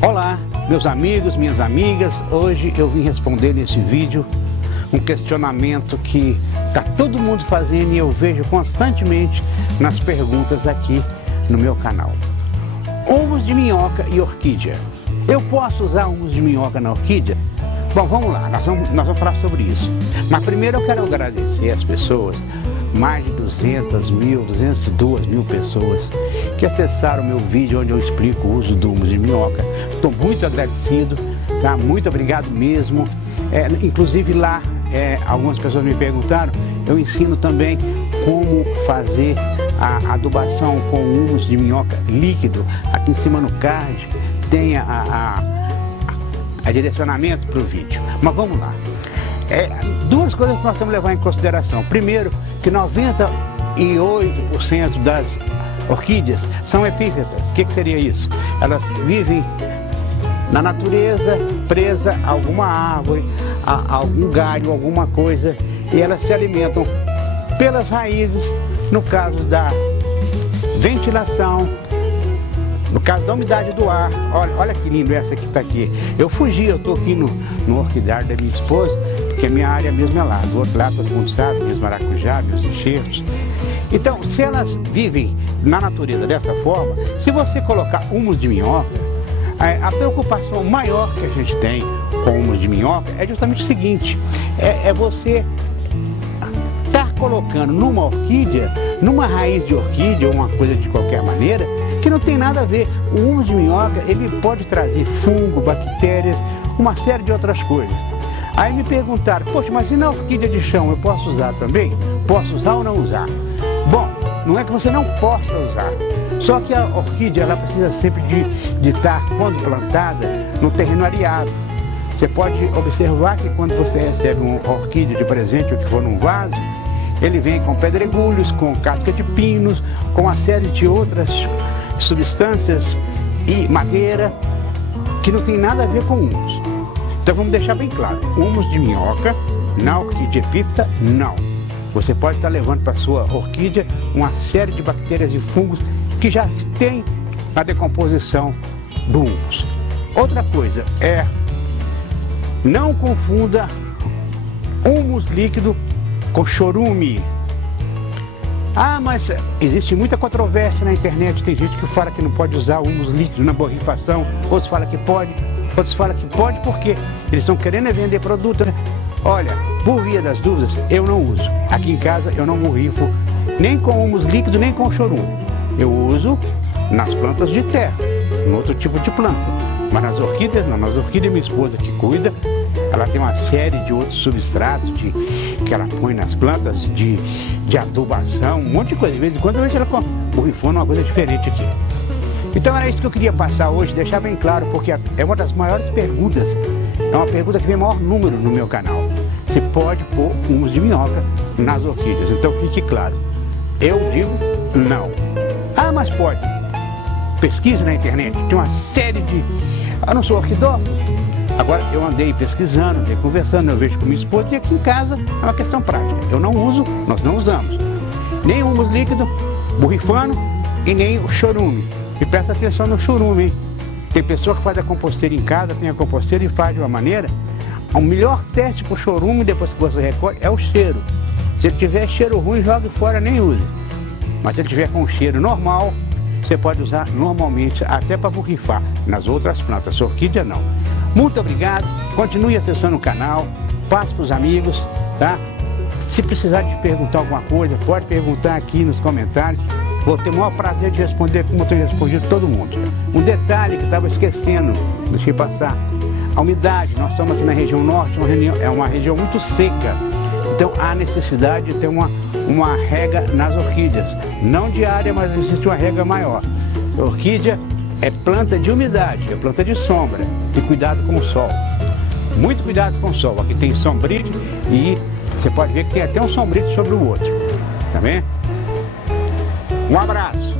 Olá, meus amigos, minhas amigas. Hoje eu vim responder nesse vídeo um questionamento que está todo mundo fazendo e eu vejo constantemente nas perguntas aqui no meu canal. Humus de minhoca e orquídea. Eu posso usar humus de minhoca na orquídea? Bom, vamos lá, nós vamos falar sobre isso. Mas primeiro eu quero agradecer as pessoas, mais de 202 mil pessoas que acessaram o meu vídeo onde eu explico o uso do humus de minhoca. Estou muito agradecido, tá? Muito obrigado mesmo. Inclusive lá, algumas pessoas me perguntaram, eu ensino também como fazer a adubação com humus de minhoca líquido. Aqui em cima no card tem a direcionamento para o vídeo. Mas vamos lá. Duas coisas que nós temos que levar em consideração. Primeiro, que 98% das orquídeas são epífitas. O que seria isso? Elas vivem na natureza, presa a alguma árvore, a algum galho, alguma coisa, e elas se alimentam pelas raízes, no caso da ventilação, no caso da umidade do ar. Olha que lindo essa que está aqui. Eu estou aqui no orquidário da minha esposa, porque a minha área mesmo é lá. Do outro lado todo mundo sabe, meus maracujá, meus enxertos. Então, se elas vivem na natureza dessa forma, se você colocar humus de minhoca, a preocupação maior que a gente tem com humus de minhoca é justamente o seguinte, você estar colocando numa orquídea, numa raiz de orquídea ou uma coisa de qualquer maneira, que não tem nada a ver. O humus de minhoca, ele pode trazer fungo, bactérias, uma série de outras coisas. Aí me perguntaram, poxa, mas e na orquídea de chão eu posso usar também? Posso usar ou não usar? Bom, não é que você não possa usar, só que a orquídea ela precisa sempre de estar, quando plantada, no terreno areado. Você pode observar que quando você recebe uma orquídea de presente, ou que for num vaso, ele vem com pedregulhos, com casca de pinos, com uma série de outras substâncias e madeira que não tem nada a ver com humus. Então vamos deixar bem claro, humus de minhoca na orquídea epífita, não. Você pode estar levando para a sua orquídea uma série de bactérias e fungos que já tem a decomposição do humus. Outra coisa não confunda humus líquido com chorume. Mas existe muita controvérsia na internet, tem gente que fala que não pode usar humus líquido na borrifação, outros falam que pode, outros falam que pode porque eles estão querendo vender produto, né? Olha, por via das dúvidas, eu não uso. Aqui em casa eu não borrifo nem com humus líquido, nem com chorume. Eu uso nas plantas de terra, em outro tipo de planta. Mas nas orquídeas não, nas orquídeas minha esposa que cuida, ela tem uma série de outros substratos que ela põe nas plantas de adubação, um monte de coisa. De vez em quando eu vejo ela borrifando uma coisa diferente aqui. Então era isso que eu queria passar hoje, deixar bem claro, porque é uma das maiores perguntas, é uma pergunta que vem maior número no meu canal. Se pode pôr humus de minhoca nas orquídeas, então fique claro. Eu digo não. Mas pode. Pesquise na internet, tem uma série de... Eu não sou orquidólogo. Agora eu andei pesquisando, andei conversando, eu vejo com minha esposa e aqui em casa é uma questão prática. Eu não uso, nós não usamos nem humus líquido, borrifando e nem o chorume. E presta atenção no chorume, hein? Tem pessoa que faz a composteira em casa, tem a composteira e faz de uma maneira. O melhor teste para o chorume, depois que você recolhe, é o cheiro. Se ele tiver cheiro ruim, jogue fora, nem use. Mas se ele tiver com cheiro normal, você pode usar normalmente, até para borrifar. Nas outras plantas, orquídea não. Muito obrigado, continue acessando o canal, passe para os amigos, tá? Se precisar de perguntar alguma coisa, pode perguntar aqui nos comentários. Vou ter o maior prazer de responder como eu tenho respondido todo mundo. Um detalhe que estava esquecendo, deixei passar. A umidade, nós estamos aqui na região norte, é uma região muito seca. Então há necessidade de ter uma rega nas orquídeas. Não diária, mas existe uma rega maior. A orquídea é planta de umidade, é planta de sombra. E cuidado com o sol. Muito cuidado com o sol. Aqui tem sombrite e você pode ver que tem até um sombrite sobre o outro. Tá bem? Um abraço.